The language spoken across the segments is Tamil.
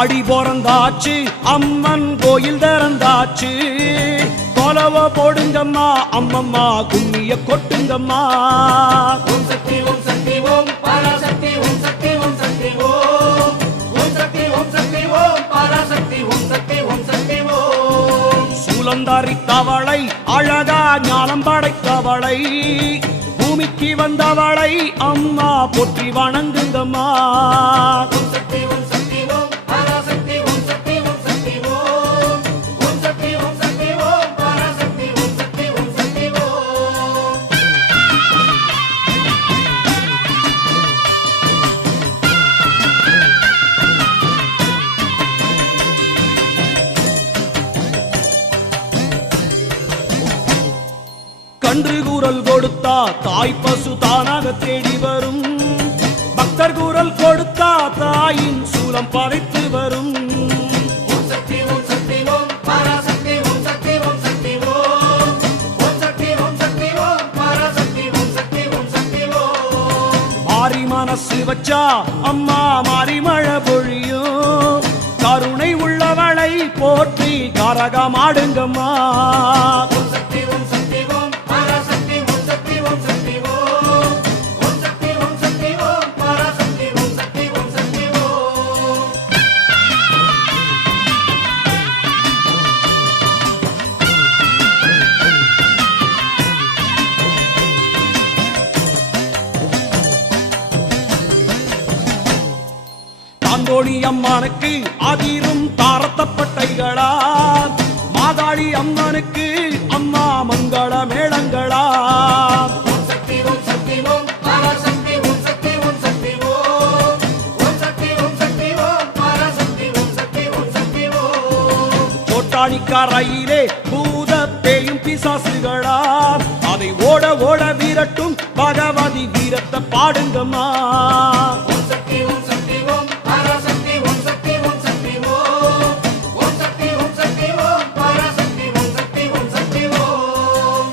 ஆடி பிறந்தாச்சு அம்மன் கோயில் திறந்தாச்சு கொலவ போடுங்கம்மா அம்மம்மா கும்மிய கொட்டுங்கம்மா ஓம் சக்தி ஓம் சக்தி ஓம் பராசக்தி ஓம் சக்தி ஓம் சக்தி ஓம் ஓம் சக்தி ஓம் சக்தி ஓம் பராசக்தி ஓம் சக்தி ஓம் சக்தி ஓம் சூலந்தாரி தவளை அழகா ஞானம் படைத்தவளை பூமிக்கு வந்தவளை அம்மா போற்றி வணங்குங்கம்மா ஓம் சக்தி ஓம் சக்தி ஓம் பராசக்தி ஓம் சக்தி ஓம் சக்தி ஓம் ஓம் சக்தி ஓம் சக்தி ஓம் பராசக்தி ஓம் சக்தி ஓம் சக்தி ஓம் கன்று கூறல் கொடுத்தா தாய் பசு தானாக தேடி வரும் பக்தர் கூறல் கொடுத்தா தாயின் சூலம் படைத்து வரும் ஓம் சக்தி ஓம் சக்தி ஓம் பராசக்தி ஓம் சக்தி ஓம் சக்தி ஓம் ஓம் சக்தி ஓம் சக்தி ஓம் பராசக்தி ஓம் சக்தி ஓம் சக்தி ஓம் மாறி மனசு வச்சா அம்மா மாறி மழை பொழியும் கருணை உள்ளவளை போற்றி கரகமாடுங்கம்மா ஓம் சக்தி ஓம் சக்தி ஓம் பராசக்தி ஓம் சக்தி ஓம் சக்தி ஓம் ஓம் சக்தி ஓம் சக்தி ஓம் பராசக்தி ஓம் சக்தி ஓம் சக்தி ஓம் தாந்தோணி அம்மனுக்கு அதிரும் தாரத்தப்பட்டைகளா மாதாளி அம்மனுக்கு அம்மா மங்கள மேளங்களா ஓம் சக்தி ஓம் சக்தி ஓம் பராசக்தி ஓம் சக்தி ஓம் சக்தி ஓம் ஓம் சக்தி ஓம் சக்தி ஓம் பராசக்தி ஓம் சக்தி ஓம் சக்தி ஓம் கோட்டாணிக்கரையிலே பூத பேயும் பிசாசுகளா அதை ஓட ஓட வீரட்டும் பகவதி வீரத்தை பாடுங்கம்மா ஓம் சக்தி ஓம் சக்தி ஓம் பராசக்தி ஓம் சக்தி ஓம் சக்தி ஓம் ஓம் சக்தி ஓம் சக்தி ஓம் பராசக்தி ஓம் சக்தி ஓம் சக்தி ஓம்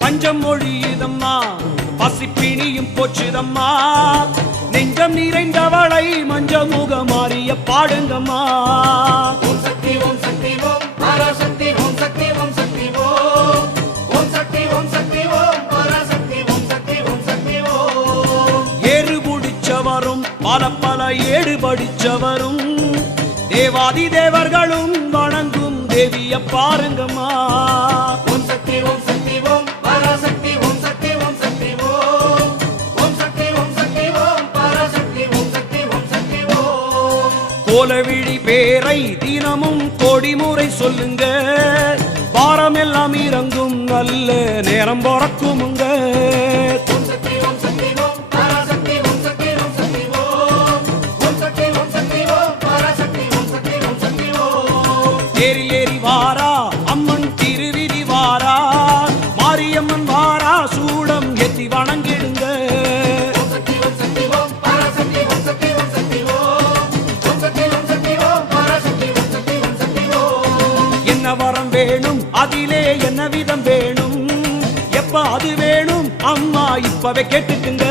பஞ்சம் மொழியுதம்மா பசிப்பிணியும் போச்சுதம்மா நெஞ்சம் நிறைந்தவளை மஞ்ச முகமாறிய பாடுங்கம்மா ஓம் சக்தி ஓம் சக்தி ஓம் பராசக்தி ஓம் சக்தி ஓம் சக்தி ஓம் ஓம் சக்தி ஓம் சக்தி ஓம் பராசக்தி ஓம் சக்தி ஓம் சக்தி ஓம் ஏறு பிடிச்சவரும் பல பல ஏடு படிச்சவரும் தேவாதி தேவர்களும் வணங்கும் தேவிய பாருங்கம்மா ஓம் சக்தி ஓம் சக்தி ஓம் பராசக்தி ஓம் சக்தி ஓம் சக்தி ஓம் ஓம் சக்தி ஓம் சக்தி ஓம் பராசக்தி ஓம் சக்தி ஓம் சக்தி ஓம் கோலவிழி பேரை தினமும் கோடிமுறை சொல்லுங்க வாரமெல்லாம் இறங்கும் நல்ல நேரம் பிறக்குமுங்க ஓம் சக்தி ஓம் சக்தி ஓம் பராசக்தி ஓம் சக்தி ஓம் சக்தி ஓம் ஓம் சக்தி ஓம் சக்தி ஓம் பராசக்தி ஓம் சக்தி ஓம் சக்தி ஓம் ஏறி ஏறி வாரா அம்மன் திருவிதி வாரா மாரியம்மன் வாரா சூடம் எத்தி வணங்கிடுங்க ஓம் சக்தி ஓம் சக்தி ஓம் பராசக்தி ஓம் சக்தி ஓம் சக்தி ஓம் ஓம் சக்தி ஓம் சக்தி ஓம் பராசக்தி ஓம் சக்தி ஓம் சக்தி ஓம் என்ன வரம் வேணும் அதிலே என்ன விதம் வேணும் எப்ப அது வேணும் அம்மா இப்பவே கேட்டுக்குங்க